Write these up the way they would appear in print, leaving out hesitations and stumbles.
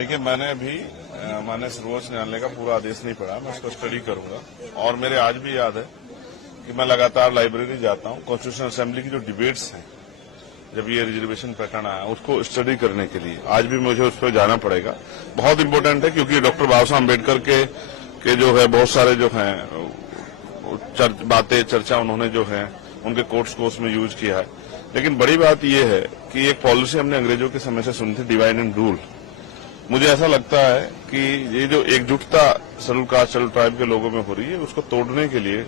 देखिए, मैंने अभी माननीय सर्वोच्च न्यायालय का पूरा आदेश नहीं पढ़ा। मैं उसको स्टडी करूंगा और मेरे आज भी याद है कि मैं लगातार लाइब्रेरी जाता हूं कॉन्स्टिट्यूशनल असेंबली की जो डिबेट्स हैं, जब ये रिजर्वेशन पैटर्न आया उसको स्टडी करने के लिए आज भी मुझे उस पर जाना पड़ेगा। बहुत इंपॉर्टेंट है क्योंकि डॉक्टर बाबा साहब अम्बेडकर के जो है बहुत सारे जो हैं बातें चर्चा उन्होंने जो है उनके कोर्ट्स को उसमें यूज किया है। लेकिन बड़ी बात यह है कि एक पॉलिसी हमने अंग्रेजों के समय से सुनी थी, डिवाइड एंड रूल। मुझे ऐसा लगता है कि ये जो एकजुटता शेड्यूल कास्ट शेड्यूल ट्राइब के लोगों में हो रही है उसको तोड़ने के लिए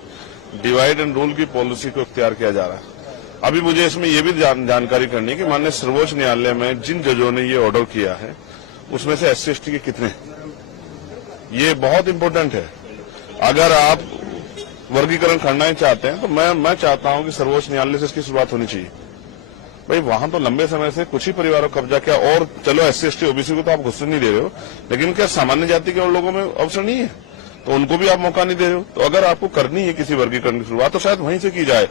डिवाइड एंड रूल की पॉलिसी को इख्तियार किया जा रहा है। अभी मुझे इसमें यह भी जानकारी करनी है कि माननीय सर्वोच्च न्यायालय में जिन जजों ने ये ऑर्डर किया है उसमें से SC/ST के कितने, ये बहुत इंपॉर्टेंट है। अगर आप वर्गीकरण करना ही चाहते हैं तो मैं चाहता हूं कि सर्वोच्च न्यायालय से इसकी शुरुआत होनी चाहिए। भाई वहां तो लंबे समय से कुछ ही परिवारों का कब्जा किया और चलो SC/ST OBC को तो आप घुसने नहीं दे रहे हो, लेकिन क्या सामान्य जाति के और लोगों में अवसर नहीं है तो उनको भी आप मौका नहीं दे रहे हो। तो अगर आपको करनी है किसी वर्गीकरण की शुरुआत तो शायद वहीं से की जाए।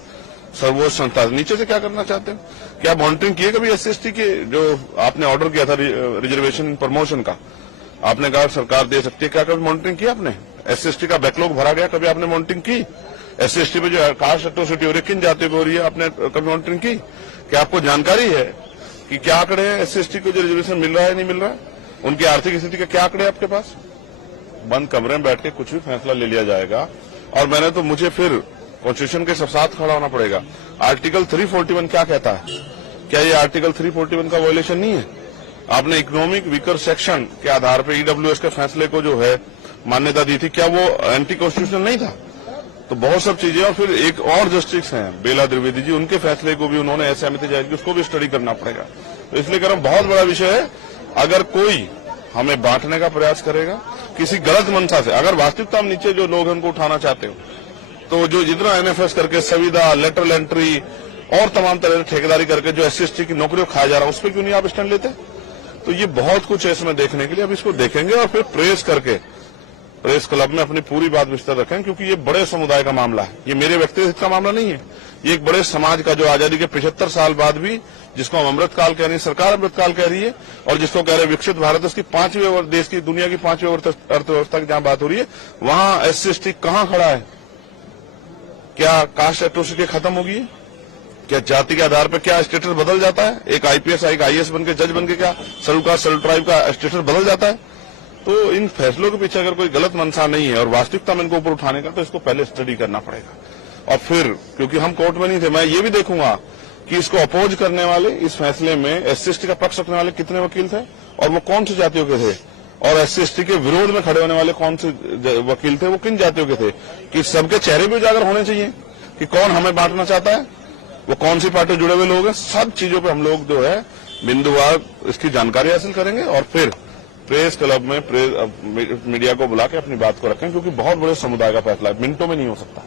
सर्वोच्च संस्था नीचे से क्या करना चाहते हैं? क्या मॉनिटरिंग किए कभी SC/ST के जो आपने ऑर्डर किया था रिजर्वेशन प्रमोशन का, आपने कहा सरकार दे सकती है, क्या कभी मॉनिटरिंग किया आपने? SC/ST का बैकलॉग भरा गया, कभी आपने मॉनिटरिंग की? SC/ST पे जो कास्ट एट्रोसिटी हो रही है किन जातियों पे हो रही है, आपने कभी मॉनिटरिंग की? क्या आपको जानकारी है कि क्या आंकड़े हैं SC/ST को जो रिजर्वेशन मिल रहा है नहीं मिल रहा है, उनकी आर्थिक स्थिति के क्या आंकड़े हैं आपके पास? बंद कमरे में बैठ के कुछ भी फैसला ले लिया जाएगा और मुझे फिर कॉन्स्टिट्यूशन के साथ खड़ा होना पड़ेगा। आर्टिकल 341 क्या कहता है? क्या ये आर्टिकल 341 का वायलेशन नहीं है? आपने इकोनॉमिक वीकर सेक्शन के आधार पर EWS के फैसले को जो है मान्यता दी थी, क्या वो एंटी कॉन्स्टिट्यूशनल नहीं था? तो बहुत सब चीजें। और फिर एक और जस्टिस हैं बेला द्विवेदी जी, उनके फैसले को भी उन्होंने असहमति जाहिर की, उसको भी स्टडी करना पड़ेगा। तो इसलिए कह रहा हूं बहुत बड़ा विषय है। अगर कोई हमें बांटने का प्रयास करेगा किसी गलत मंशा से, अगर वास्तविकता हम नीचे जो लोग हैं उनको उठाना चाहते हो तो जो जितना NFS करके संविदा लेटरल एंट्री और तमाम तरह की ठेकेदारी करके जो SC/ST की नौकरियों खाया जा रहा है उस पर क्यों नहीं आप स्टैंड लेते? तो ये बहुत कुछ है इसमें देखने के लिए। अब इसको देखेंगे और फिर प्रेस करके प्रेस क्लब में अपनी पूरी बात विस्तार रखें, क्योंकि ये बड़े समुदाय का मामला है, ये मेरे व्यक्तिगत हित का मामला नहीं है। ये एक बड़े समाज का जो आजादी के 75 साल बाद भी, जिसको हम अमृतकाल कह रही है, सरकार अमृतकाल कह रही है, और जिसको कह रहे हैं विकसित भारत, उसकी 5वीं देश की दुनिया की 5वीं अर्थव्यवस्था की जहां बात हो रही है, वहां SC/ST कहां खड़ा है? क्या कास्ट एट्रोसिटी खत्म होगी? क्या जाति के आधार पर क्या स्टेटस बदल जाता है? एक IPS एक IAS बन के जज बन के क्या शेड्यूल कास्ट शेड्यूल ट्राइब का स्टेटस बदल जाता है? तो इन फैसलों के पीछे अगर कोई गलत मंशा नहीं है और वास्तविकता में इनको ऊपर उठाने का, तो इसको पहले स्टडी करना पड़ेगा। और फिर क्योंकि हम कोर्ट में नहीं थे, मैं ये भी देखूंगा कि इसको अपोज करने वाले, इस फैसले में SC/ST का पक्ष रखने वाले कितने वकील थे और वो कौन सी जातियों के थे, और SC/ST के विरोध में खड़े होने वाले कौन से वकील थे, वो किन जातियों के थे, कि सबके चेहरे भी उजागर होने चाहिए कि कौन हमें बांटना चाहता है, वो कौन सी पार्टी जुड़े हुए लोग हैं। सब चीजों पर हम लोग जो है बिंदुवार इसकी जानकारी हासिल करेंगे और फिर प्रेस क्लब में मीडिया को बुला के अपनी बात को रखें, क्योंकि बहुत बड़े समुदाय का फैसला है, मिनटों में नहीं हो सकता।